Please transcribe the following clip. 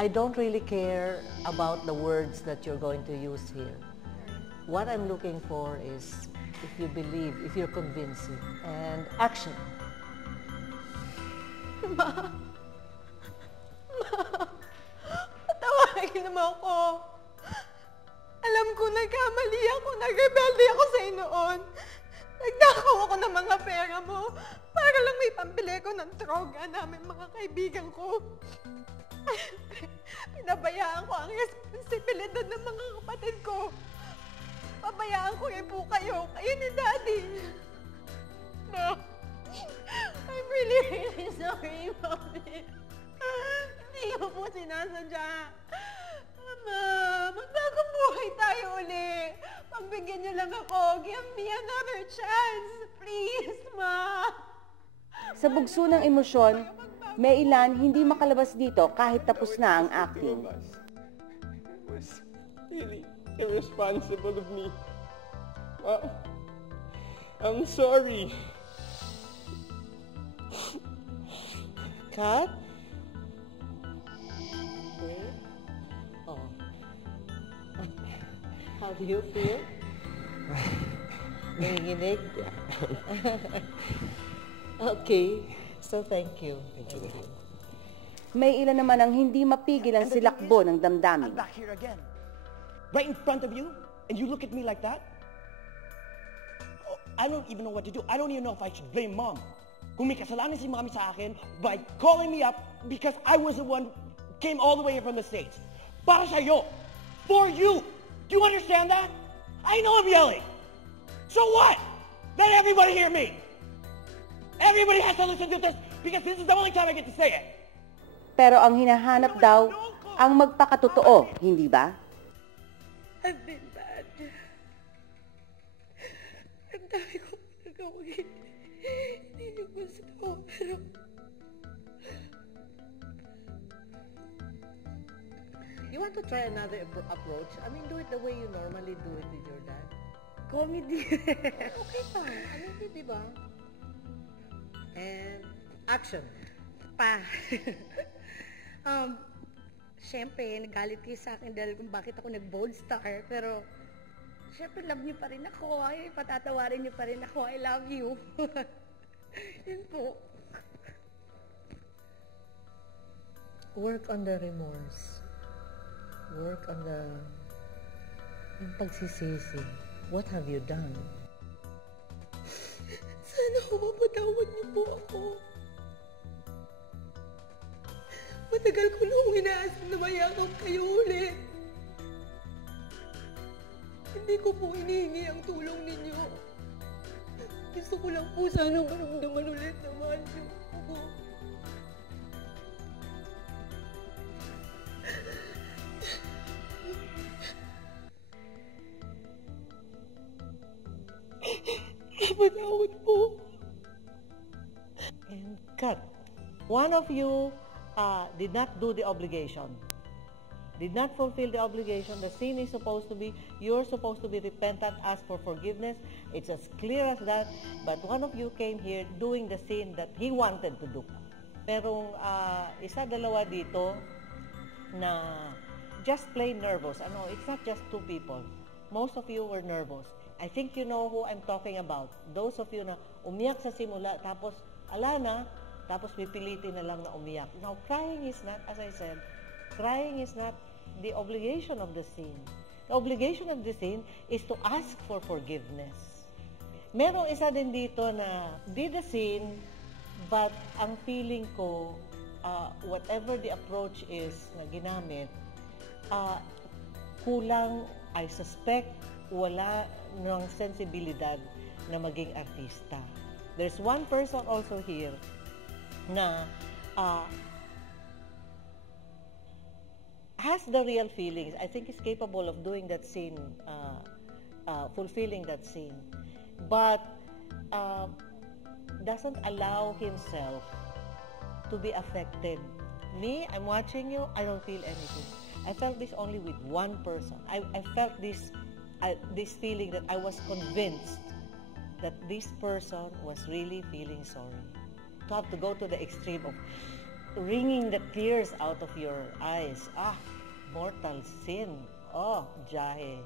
I don't really care about the words that you're going to use here. What I'm looking for is if you believe, if you're convincing, and action. Ma! Patawagin naman ako. Alam ko nagkamali ako, nagrebelde ako sa'yo noon. Nagdakaw ako ng mga pera mo para lang may pambili ko ng droga namin mga kaibigan ko. Pinabayaan ko ang responsibilidad ng mga kapatid ko. Pabayaan ko rin po kayo ni Daddy. Ma, I'm really sorry, Mommy. Hindi ko po sinasadya. Ma, magbagong buhay tayo uli. Pagbigyan niyo lang ako. Give me another chance. Please, Ma. Sa bugso ng emosyon, may ilan hindi makalabas dito kahit tapos na ang acting. It was really irresponsible of me. I'm sorry. Kat? Okay. Oh. How do you feel? Nanginginig? Okay. So thank you. Thank you. May ilan naman ang hindi mapigil ang silakbo ng damdamin. I'm back here again. Right in front of you, and you look at me like that? Oh, I don't even know what to do. I don't even know if I should blame Mom. Kung may kasalanan si Mommy sa akin by calling me up because I was the one who came all the way from the States. Para sa'yo. For you. Do you understand that? I know I'm yelling. So what? Let everybody hear me. Everybody has to listen to this because this is the only time I get to say it. Pero ang hinahanap daw, ang magpakatotoo, hindi ba? I've been bad. Ang dami ko nagawin. Hindi niyo gusto, pero... You want to try another approach? I mean, do it the way you normally do it with your dad. Comedy. Okay pa. Ano yun, di ba? And action. Pa. Siyempre, nagalit kayo sa akin dahil kung bakit ako nag-bold star, pero siyempre, love niyo pa rin ako. Ay, patatawarin niyo pa rin ako. I love you. Yun po. Work on the remorse. Work on the yung pagsisisi. What have you done? Sana mapatawad niyo po ako. Matagal ko na akong inaasam na mayakap kayo ulit. Hindi ko po hinihingi ang tulong ninyo. Gusto ko lang po sanang maramdaman ulit na mahal niyo ako. Napatawad po. And cut. One of you did not do the obligation. Did not fulfill the obligation. The sin is supposed to be, you're supposed to be repentant, ask for forgiveness. It's as clear as that. But one of you came here doing the sin that he wanted to do. Pero isa, dalawa dito na just plain nervous. Ano, it's not just two people. Most of you were nervous. I think you know who I'm talking about. Those of you na umiyak sa simula, tapos ala na, tapos pipilitin na lang na umiyak. Now, crying is not, as I said, crying is not the obligation of the sin. The obligation of the sin is to ask for forgiveness. Merong isa din dito na did the sin, but ang feeling ko, whatever the approach is na ginamit, kulang, I suspect, wala ng sensibilidad na maging artista. There's one person also here na has the real feelings. I think is capable of doing that scene, fulfilling that scene, but doesn't allow himself to be affected. Me, I'm watching you, I don't feel anything. I felt this only with one person. I felt this feeling that I was convinced that this person was really feeling sorry. To have to go to the extreme of wringing the tears out of your eyes. Ah, mortal sin. Oh, jahe.